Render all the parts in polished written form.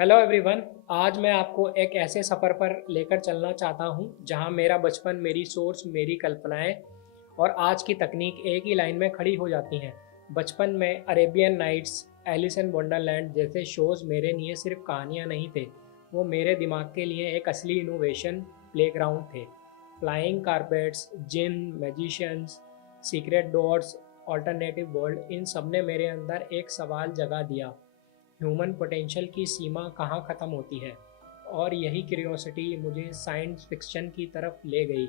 Hello everyone. आज मैं आपको एक ऐसे सफ़र पर लेकर चलना चाहता हूं जहां मेरा बचपन, मेरी सोच, मेरी कल्पनाएं और आज की तकनीक एक ही लाइन में खड़ी हो जाती हैं। बचपन में Arabian Nights, Alice in Wonderland जैसे शोज़ मेरे लिए सिर्फ कहानियां नहीं थे, वो मेरे दिमाग के लिए एक असली इनोवेशन प्लेग्राउंड थे। फ्लाइंग कारपेट्स, जिन, magicians, secret doors, alternative world, इन सब ने मेरे अंदर एक सवाल जगा दिया: ह्यूमन पोटेंशियल की सीमा कहाँ ख़त्म होती है। और यही क्यूरियोसिटी मुझे साइंस फिक्शन की तरफ ले गई।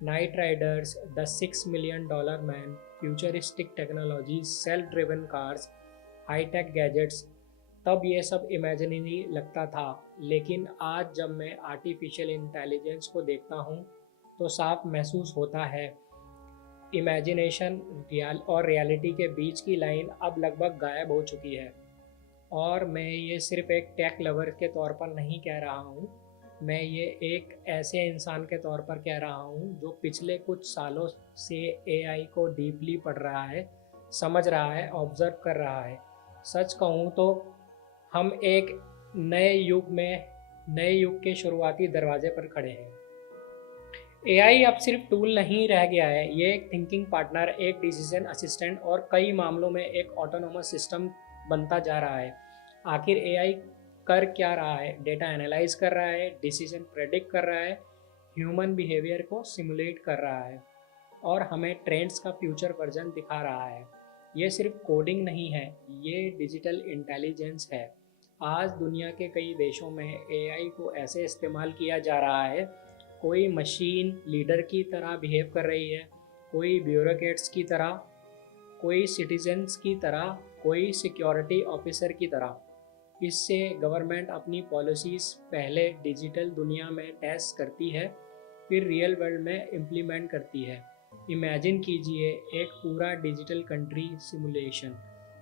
Knight Riders, the $6 million man, futuristic technology, self driven cars, high tech gadgets, तब ये सब इमेजिनरी लगता था। लेकिन आज जब मैं आर्टिफिशियल इंटेलिजेंस को देखता हूँ तो साफ महसूस होता है, इमेजिनेशन रियल और रियलिटी के बीच की लाइन अब लगभग गायब हो चुकी है। और मैं ये सिर्फ एक टेक लवर के तौर पर नहीं कह रहा हूँ, मैं ये एक ऐसे इंसान के तौर पर कह रहा हूँ जो पिछले कुछ सालों से एआई को डीपली पढ़ रहा है, समझ रहा है, ऑब्जर्व कर रहा है। सच कहूँ तो हम एक नए युग के शुरुआती दरवाजे पर खड़े हैं। एआई अब सिर्फ टूल नहीं रह गया है, ये एक थिंकिंग पार्टनर, एक डिसीजन असिस्टेंट और कई मामलों में एक ऑटोनोमस सिस्टम बनता जा रहा है। आखिर एआई कर क्या रहा है? डेटा एनालाइज कर रहा है, डिसीजन प्रेडिक्ट कर रहा है, ह्यूमन बिहेवियर को सिमुलेट कर रहा है और हमें ट्रेंड्स का फ्यूचर वर्जन दिखा रहा है। ये सिर्फ कोडिंग नहीं है, ये डिजिटल इंटेलिजेंस है। आज दुनिया के कई देशों में एआई को ऐसे इस्तेमाल किया जा रहा है, कोई मशीन लीडर की तरह बिहेव कर रही है, कोई ब्यूरोक्रेट्स की तरह, कोई सिटीजन्स की तरह, कोई सिक्योरिटी ऑफिसर की तरह। इससे गवर्नमेंट अपनी पॉलिसीज़ पहले डिजिटल दुनिया में टेस्ट करती है, फिर रियल वर्ल्ड में इम्प्लीमेंट करती है। इमेजिन कीजिए, एक पूरा डिजिटल कंट्री सिमुलेशन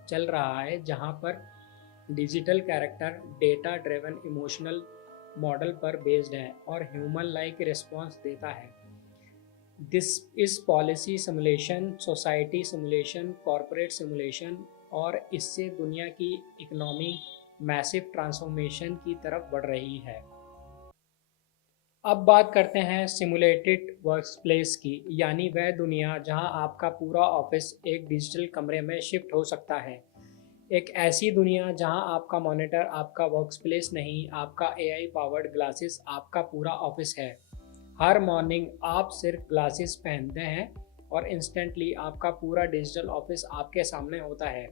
चल रहा है जहां पर digital character data driven emotional model पर बेस्ड है और ह्यूमन लाइक रिस्पॉन्स देता है। This is policy simulation, society simulation, corporate simulation, और इससे दुनिया की इकोनॉमी मैसिव ट्रांसफॉर्मेशन की तरफ बढ़ रही है। अब बात करते हैं सिमुलेटेड वर्कप्लेस की, यानी वह दुनिया जहां आपका पूरा ऑफिस एक डिजिटल कमरे में शिफ्ट हो सकता है। एक ऐसी दुनिया जहां आपका मॉनिटर आपका वर्कप्लेस नहीं, आपका एआई पावर्ड ग्लासेस आपका पूरा ऑफिस है। हर मॉर्निंग आप सिर्फ ग्लासेस पहनते हैं और इंस्टेंटली आपका पूरा डिजिटल ऑफिस आपके सामने होता है।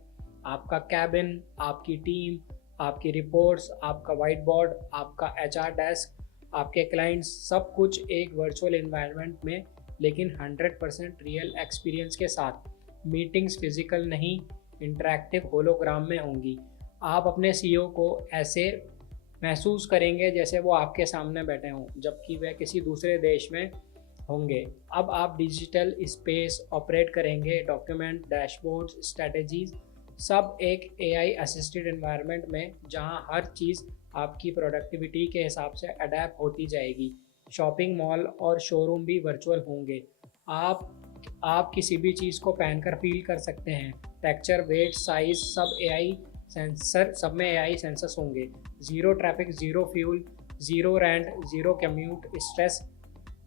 आपका कैबिन, आपकी टीम, आपकी रिपोर्ट्स, आपका वाइट बोर्ड, आपका एचआर डेस्क, आपके क्लाइंट्स, सब कुछ एक वर्चुअल एनवायरनमेंट में, लेकिन 100% रियल एक्सपीरियंस के साथ। मीटिंग्स फिजिकल नहीं, इंटरैक्टिव होलोग्राम में होंगी। आप अपने सीईओ को ऐसे महसूस करेंगे जैसे वो आपके सामने बैठे हों, जबकि वह किसी दूसरे देश में होंगे। अब आप डिजिटल स्पेस ऑपरेट करेंगे, डॉक्यूमेंट, डैशबोर्ड्स, स्ट्रेटजीज, सब एक एआई असिस्टेड एनवायरनमेंट में, जहां हर चीज़ आपकी प्रोडक्टिविटी के हिसाब से अडेप्ट होती जाएगी। शॉपिंग मॉल और शोरूम भी वर्चुअल होंगे। आप किसी भी चीज़ को पहनकर फील कर सकते हैं। टेक्सचर, वेट, साइज, सब में एआई सेंसर्स होंगे। Zero traffic, zero fuel, zero rent, zero commute stress,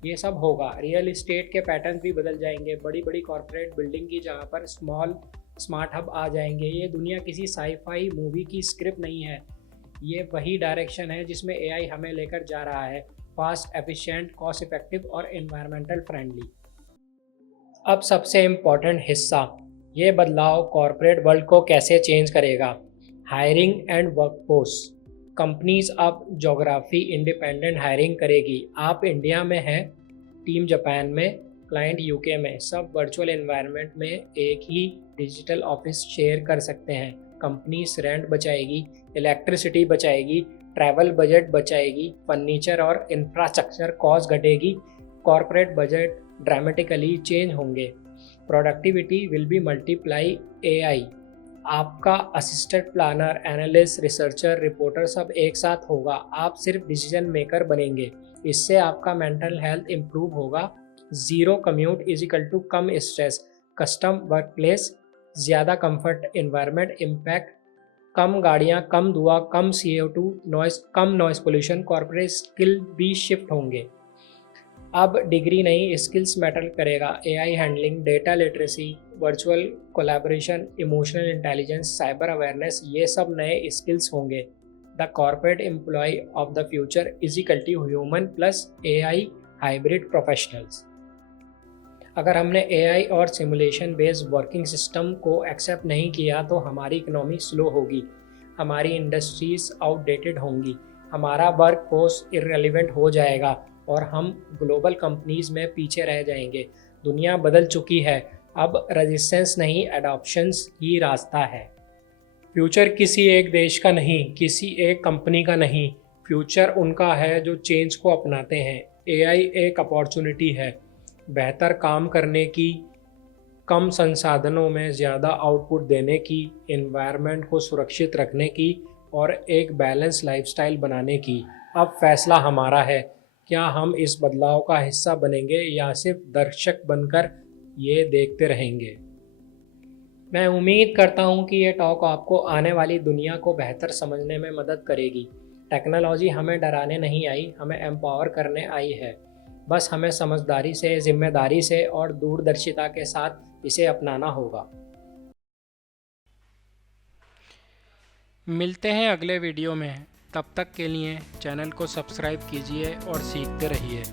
ये सब होगा। रियल इस्टेट के पैटर्न भी बदल जाएंगे। बड़ी बड़ी कॉर्पोरेट बिल्डिंग की जगह पर स्मॉल स्मार्ट हब आ जाएंगे। ये दुनिया किसी साईफाई मूवी की स्क्रिप्ट नहीं है, ये वही डायरेक्शन है जिसमें एआई हमें लेकर जा रहा है। फास्ट, एफिशिएंट, कॉस्ट इफेक्टिव और एनवायरमेंटल फ्रेंडली। अब सबसे इम्पॉर्टेंट हिस्सा, ये बदलाव कॉरपोरेट वर्ल्ड को कैसे चेंज करेगा। Hiring and workforce. कंपनीज अब ज्योग्राफी इंडिपेंडेंट हायरिंग करेगी। आप इंडिया में हैं, टीम जापान में, क्लाइंट यूके में, सब वर्चुअल एनवायरनमेंट में एक ही डिजिटल ऑफिस शेयर कर सकते हैं। कंपनीज रेंट बचाएगी, इलेक्ट्रिसिटी बचाएगी, ट्रैवल बजट बचाएगी, फर्नीचर और इंफ्रास्ट्रक्चर कॉस्ट घटेगी, कॉरपोरेट बजट ड्रामेटिकली चेंज होंगे। Productivity will be multiply AI. आपका assistant, planner, analyst, researcher, reporter सब एक साथ होगा। आप सिर्फ डिसीजन मेकर बनेंगे। इससे आपका मेंटल हेल्थ इम्प्रूव होगा। Zero commute is equal to कम स्ट्रेस। कस्टम वर्क प्लेस, ज़्यादा कंफर्ट, इन्वायरमेंट इम्पैक्ट कम गाड़ियाँ, कम धुआं, कम CO2 नॉइस, कम नॉइस पोल्यूशन, कॉर्पोरेट स्किल भी शिफ्ट होंगे। अब डिग्री नहीं, स्किल्स मैटर करेगा। AI handling, data literacy, virtual collaboration, emotional intelligence, cyber awareness, ये सब नए स्किल्स होंगे। The corporate employ of the future is equal to human plus AI hybrid professionals. अगर हमने AI और सिमुलेशन बेस्ड वर्किंग सिस्टम को accept नहीं किया तो हमारी इकोनॉमी स्लो होगी, हमारी इंडस्ट्रीज आउटडेटेड होंगी, हमारा वर्क फोर्स इररिलेवेंट हो जाएगा और हम ग्लोबल कंपनीज में पीछे रह जाएंगे। दुनिया बदल चुकी है, अब रेजिस्टेंस नहीं, एडॉप्शंस ही रास्ता है। फ्यूचर किसी एक देश का नहीं, किसी एक कंपनी का नहीं, फ्यूचर उनका है जो चेंज को अपनाते हैं। AI एक अपॉर्चुनिटी है बेहतर काम करने की, कम संसाधनों में ज़्यादा आउटपुट देने की, एनवायरनमेंट को सुरक्षित रखने की और एक बैलेंस लाइफस्टाइल बनाने की। अब फैसला हमारा है, क्या हम इस बदलाव का हिस्सा बनेंगे या सिर्फ दर्शक बनकर ये देखते रहेंगे। मैं उम्मीद करता हूँ कि ये टॉक आपको आने वाली दुनिया को बेहतर समझने में मदद करेगी। टेक्नोलॉजी हमें डराने नहीं आई, हमें एम्पावर करने आई है। बस हमें समझदारी से, जिम्मेदारी से और दूरदर्शिता के साथ इसे अपनाना होगा। मिलते हैं अगले वीडियो में, तब तक के लिए चैनल को सब्सक्राइब कीजिए और सीखते रहिए।